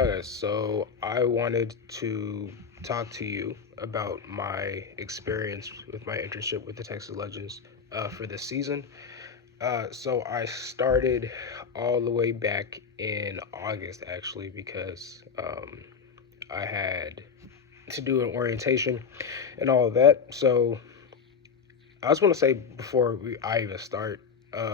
Okay, so I wanted to talk to you about my experience with my internship with the Texas Legends for this season. So I started all the way back in August, actually, because I had to do an orientation and all of that. So I just want to say before I even start,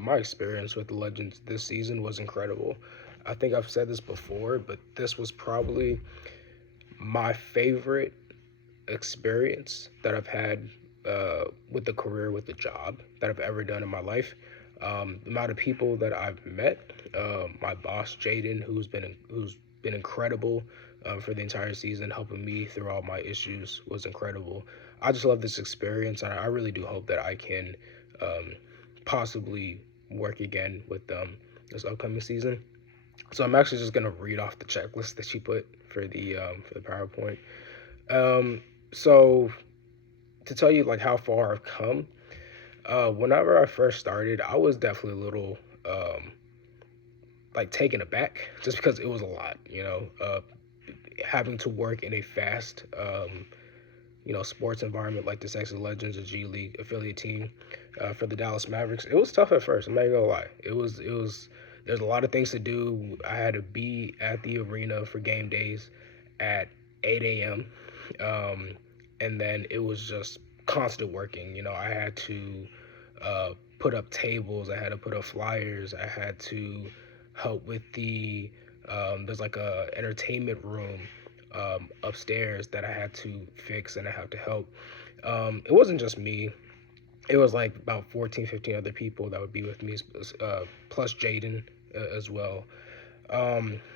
my experience with the Legends this season was incredible. I think I've said this before, but this was probably my favorite experience that I've had with the career, with the job that I've ever done in my life. The amount of people that I've met, my boss Jaden, who's been incredible for the entire season, helping me through all my issues, was incredible. I just love this experience, and I really do hope that I can um, possibly work again with them this upcoming season. So I'm actually just gonna read off the checklist that she put for the PowerPoint. Um, so to tell you like how far I've come, whenever I first started, I was definitely a little like taken aback just because it was a lot, having to work in a fast, sports environment like the Texas Legends, a G League affiliate team for the Dallas Mavericks. It was tough at first. I'm not gonna lie. It was. There's a lot of things to do. I had to be at the arena for game days at 8 a.m. Um, and then it was just constant working. I had to put up tables. I had to put up flyers. I had to help with there's like a entertainment room upstairs that I had to fix and I had to help. It wasn't just me. It was like about 14, 15 other people that would be with me, plus Jaden as well.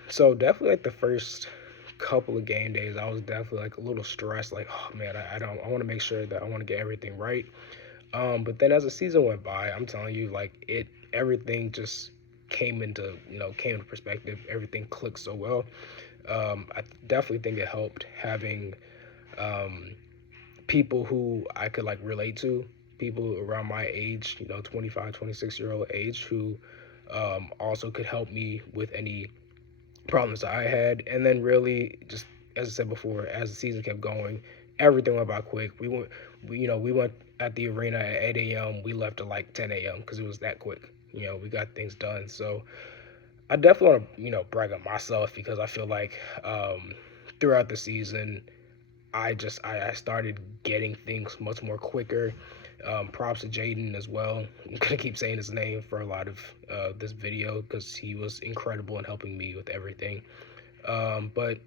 So definitely like the first couple of game days, I was definitely like a little stressed. Like, oh man, I don't. I want to make sure that I want to get everything right. But then as the season went by, I'm telling you, like everything just came into perspective. Everything clicked so well. I definitely think it helped having um, people who I could like relate to, people around my age, 25, 26-year-old age, who also could help me with any problems I had. And then really just as I said before, as the season kept going, everything went by quick. We went at the arena at 8 a.m. We left at like 10 a.m. because it was that quick. We got things done. So I definitely want to, brag on myself because I feel like throughout the season, I started getting things much more quicker. Props to Jaden as well. I'm gonna keep saying his name for a lot of this video because he was incredible in helping me with everything. But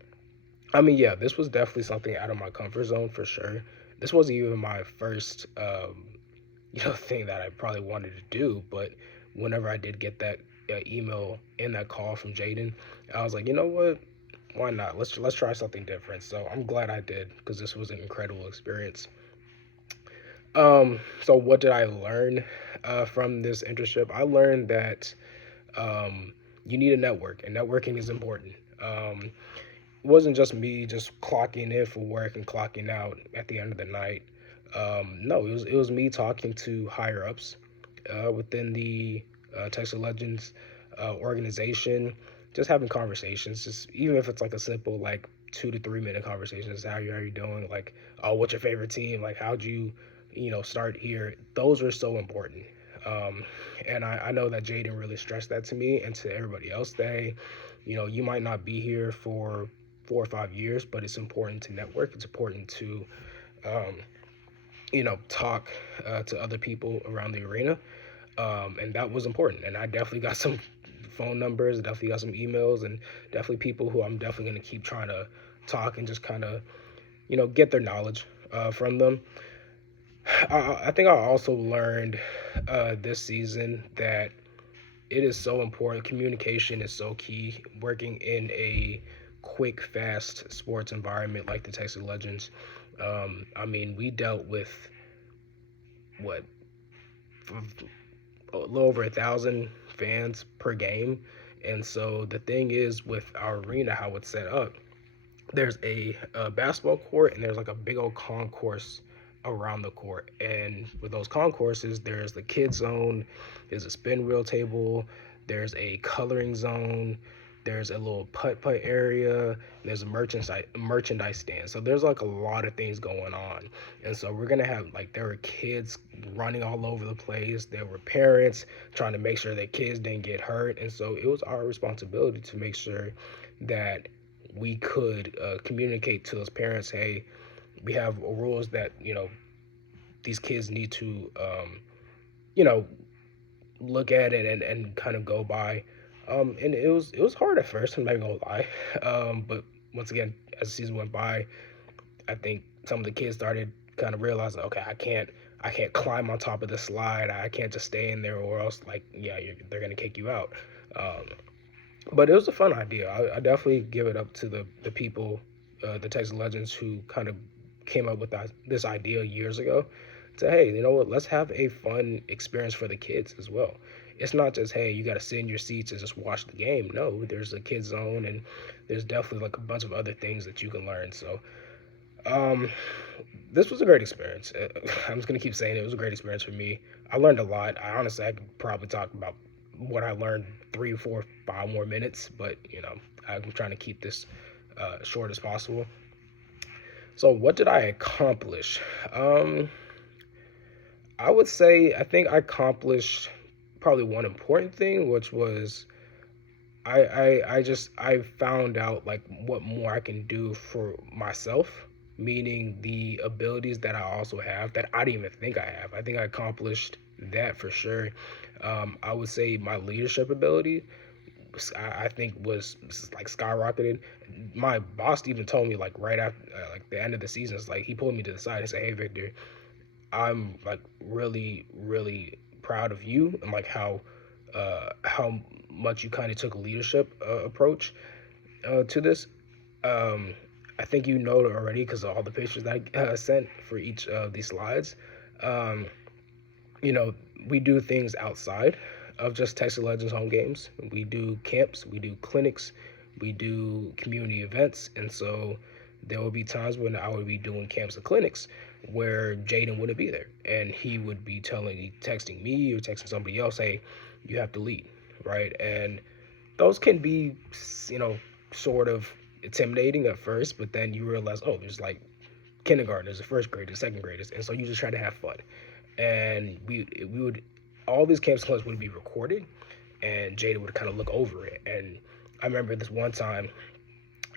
I mean, yeah, this was definitely something out of my comfort zone for sure. This wasn't even my first, thing that I probably wanted to do. But whenever I did get that email and that call from Jaden, I was like, you know what? Why not? Let's try something different. So I'm glad I did because this was an incredible experience. So what did I learn from this internship? I learned that you need a network, and networking is important. It wasn't just me just clocking in for work and clocking out at the end of the night. No, it was me talking to higher ups within the Texas Legends organization, just having conversations, just even if it's like a simple like 2 to 3 minute conversations. How you doing? Like, oh, what's your favorite team? Like, how'd you, start here? Those are so important. Um, and I know that Jaden really stressed that to me and to everybody else. You might not be here for 4 or 5 years, but it's important to network. It's important to um, talk to other people around the arena, and that was important. And I definitely got some phone numbers, definitely got some emails, and definitely people who I'm definitely going to keep trying to talk and just kind of get their knowledge from them. I think I also learned this season that it is so important. Communication is so key. Working in a quick, fast sports environment like the Texas Legends, I mean, we dealt with what a little over 1,000 fans per game. And so the thing is with our arena, how it's set up, there's a basketball court and there's like a big old concourse around the court. And with those concourses, there's the kid zone, there's a spin wheel table, there's a coloring zone, There's a little putt area. There's a merchandise stand. So there's like a lot of things going on, and so we're gonna have like there were kids running all over the place. There were parents trying to make sure that kids didn't get hurt, and so it was our responsibility to make sure that we could communicate to those parents, hey, we have rules that these kids need to you know look at it and kind of go by. And it was hard at first. I'm not gonna lie. But once again, as the season went by, I think some of the kids started kind of realizing, okay, I can't climb on top of the slide. I can't just stay in there, or else, like, yeah, they're gonna kick you out. Um, but it was a fun idea. I definitely give it up to the people, the Texas Legends, who kind of came up with this idea years ago. To, hey, you know what? Let's have a fun experience for the kids as well. It's not just, hey, you got to sit in your seats and just watch the game. No, there's a kids zone, and there's definitely like a bunch of other things that you can learn. So um, this was a great experience. I'm just gonna keep saying it was a great experience for me. I learned a lot. I could probably talk about what I learned 3, 4, 5 more minutes, but I'm trying to keep this short as possible. So what did I accomplish? Um, I would say I think I accomplished probably one important thing, which was I found out like what more I can do for myself, meaning the abilities that I also have that I didn't even think I have. I think I accomplished that for sure. I would say my leadership ability, I think was like skyrocketed. My boss even told me like right after like the end of the season, it's like he pulled me to the side and said, "Hey, Victor, I'm like really, really proud of you and like how much you kind of took a leadership approach to this. Um, I think you know it already because of all the pictures that I sent for each of these slides. Um, you know, we do things outside of just Texas Legends home games. We do camps, we do clinics, we do community events, and so there would be times when I would be doing camps and clinics where Jaden wouldn't be there, and he would be texting me or texting somebody else, "Hey, you have to lead," right? And those can be, you know, sort of intimidating at first, but then you realize, oh, there's like kindergartners, the first graders, second graders, and so you just try to have fun. And we would all these camps clubs would be recorded, and Jada would kind of look over it. And I remember this one time,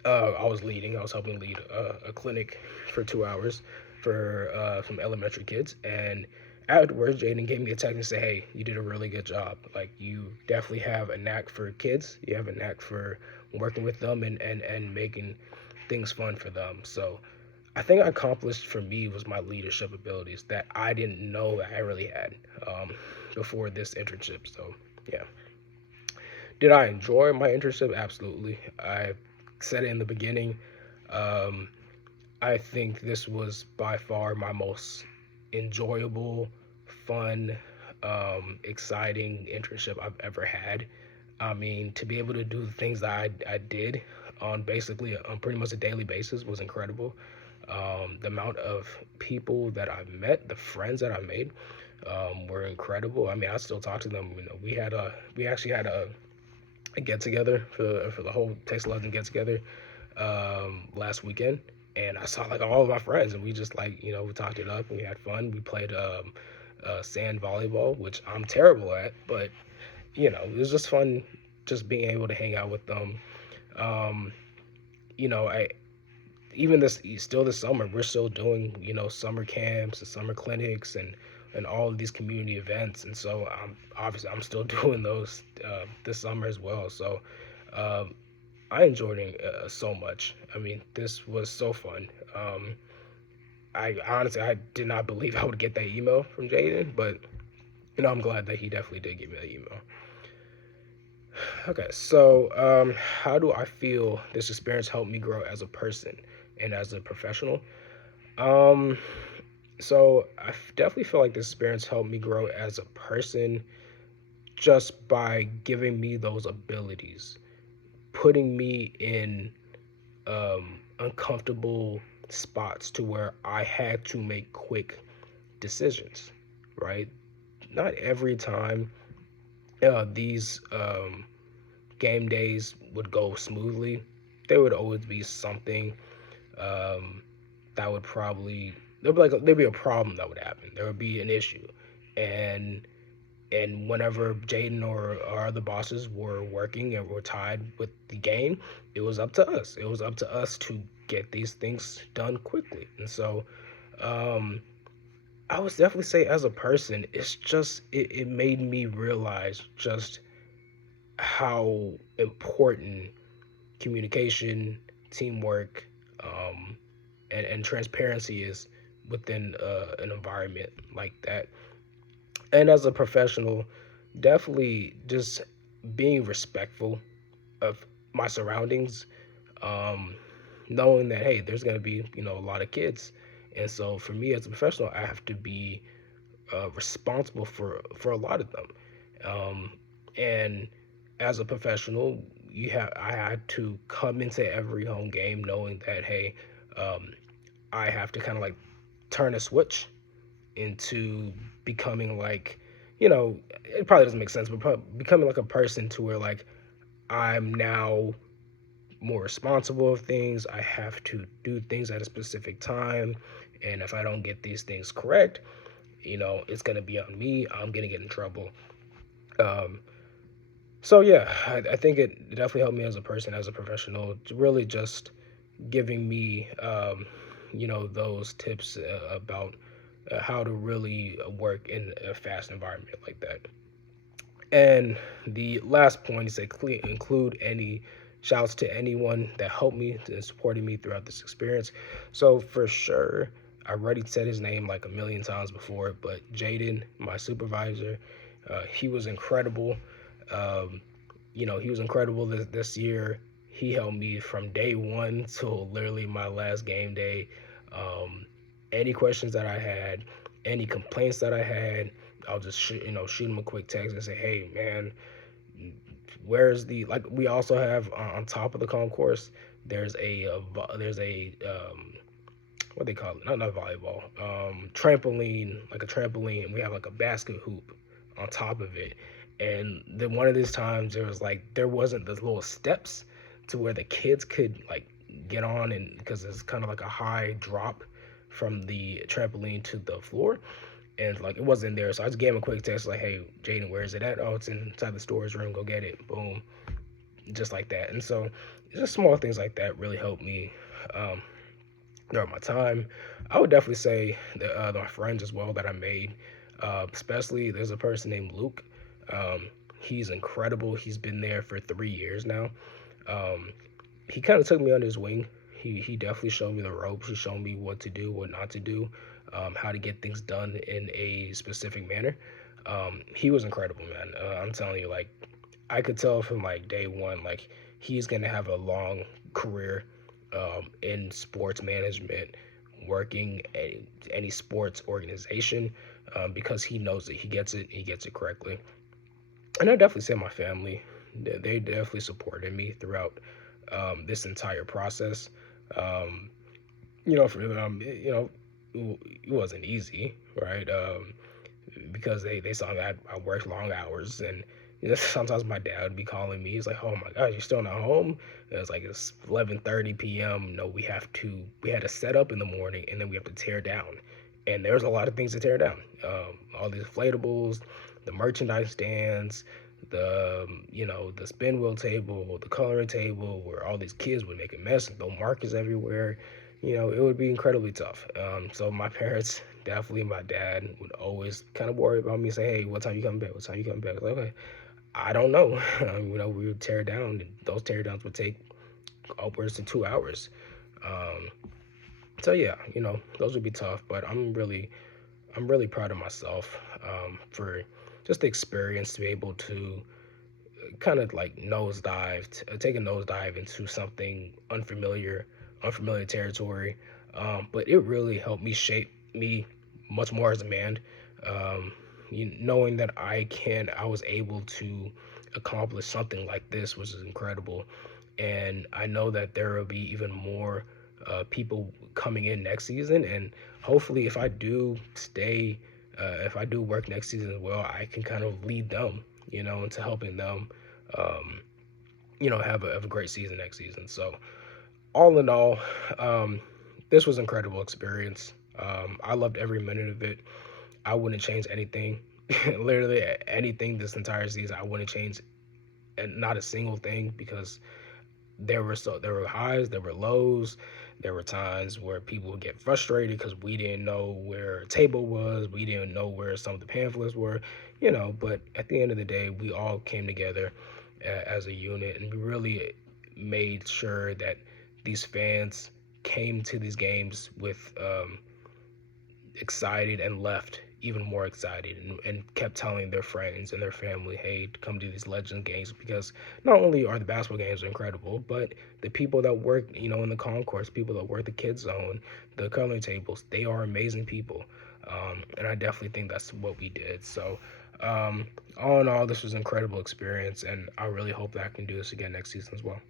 I was helping lead a clinic for 2 hours for some elementary kids, and afterwards, Jaden gave me a text and said, "Hey, you did a really good job. Like, you definitely have a knack for kids. You have a knack for working with them and making things fun for them." So I think I accomplished for me was my leadership abilities that I didn't know I really had before this internship. So yeah, did I enjoy my internship? Absolutely. I said it in the beginning. Um, I think this was by far my most enjoyable, fun, exciting internship I've ever had. I mean, to be able to do the things that I did on basically on pretty much a daily basis was incredible. The amount of people that I met, the friends that I made, were incredible. I mean, I still talk to them. You know, we actually had a get together for the whole Texas Legend get together last weekend, and I saw like all of my friends, and we just like we talked it up and we had fun. We played sand volleyball, which I'm terrible at, but it was just fun just being able to hang out with them. Um, I even this summer we're still doing summer camps and summer clinics and all of these community events, and so I'm still doing those this summer as well. So um, I enjoyed it so much. I mean, this was so fun. I honestly I did not believe I would get that email from Jaden, but I'm glad that he definitely did give me that email. Okay, so how do I feel this experience helped me grow as a person and as a professional? Um, so definitely feel like this experience helped me grow as a person just by giving me those abilities, putting me in uncomfortable spots to where I had to make quick decisions, right? Not every time these game days would go smoothly, there would always be something um, that would probably there'd be a problem that would happen. There would be an issue, and whenever Jaden or our other bosses were working and were tied with the game, it was up to us. It was up to us to get these things done quickly. And so, um, I would definitely say as a person, it made me realize just how important communication, teamwork, um, and transparency is within an environment like that. And as a professional, definitely just being respectful of my surroundings, um, knowing that hey, there's gonna be a lot of kids, and so for me as a professional, I have to be responsible for a lot of them, um, and as a professional, I had to come into every home game knowing that hey, um, I have to kind of like turn a switch into becoming like, it probably doesn't make sense, but becoming like a person to where like I'm now more responsible of things. I have to do things at a specific time, and if I don't get these things correct, it's gonna be on me. I'm gonna get in trouble. Um, so yeah, I think it definitely helped me as a person, as a professional, to really just giving me, those tips about how to really work in a fast environment like that. And the last point is to include any shouts to anyone that helped me and supported me throughout this experience. So for sure, I already said his name like a million times before, but Jaden, my supervisor, he was incredible. Um, he was incredible this year. He helped me from day one till literally my last game day. Um, any questions that I had, any complaints that I had, I'll just shoot him a quick text and say, hey man, where's the like? We also have on top of the concourse, there's a what they call it, not volleyball, trampoline, like a trampoline, and we have like a basket hoop on top of it. And then one of these times there wasn't the little steps to where the kids could like get on, and because it's kind of like a high drop from the trampoline to the floor, and like it wasn't there. So I just gave him a quick text like, hey Jaden, where is it at? Oh, it's inside the storage room, go get it. Boom. Just like that. And so just small things like that really helped me um, during my time. I would definitely say that my friends as well that I made, especially there's a person named Luke. He's incredible. He's been there for 3 years now. Um, he kind of took me under his wing. He definitely showed me the ropes. He showed me what to do, what not to do, how to get things done in a specific manner. He was incredible, man. I'm telling you, like I could tell from like day one, like he's gonna have a long career in sports management, working at any sports organization, because he knows it. He gets it correctly. And I definitely say my family, they definitely supported me throughout this entire process. Um, for them, it wasn't easy, right? Because they saw that I worked long hours, and sometimes my dad would be calling me. He's like, "Oh my gosh, you're still not home?" And it's like it's 11:30 p.m. No, we had to set up in the morning, and then we have to tear down. And there's a lot of things to tear down. All these inflatables, the merchandise stands, the spin wheel table, the coloring table, where all these kids would make a mess and throw markers everywhere. It would be incredibly tough. So my parents, definitely my dad, would always kind of worry about me, say, "Hey, what time you coming back? What time you coming back?" I was like, okay, I don't know. We would tear down, and those tear downs would take upwards to 2 hours. Um, so yeah, those would be tough, but I'm really proud of myself for just the experience to be able to kind of like take a nosedive into something unfamiliar territory. But it really helped me shape me much more as a man. Um, Knowing that I was able to accomplish something like this, which is incredible. And I know that there will be even more people coming in next season. And hopefully, if I do work next season as well, I can kind of lead them, into helping them. Um, have a great season next season. So all in all, um, this was an incredible experience. I loved every minute of it. I wouldn't change anything. Literally anything this entire season, I wouldn't change and not a single thing because there were highs, there were lows, there were times where people would get frustrated because we didn't know where a table was, we didn't know where some of the pamphlets were, But at the end of the day, we all came together as a unit, and we really made sure that these fans came to these games with excited and left even more excited and kept telling their friends and their family, hey, come to these legend games because not only are the basketball games incredible, but the people that work, in the concourse, people that work the kids zone, the coloring tables, they are amazing people. And I definitely think that's what we did. So, all in all, this was an incredible experience, and I really hope that I can do this again next season as well.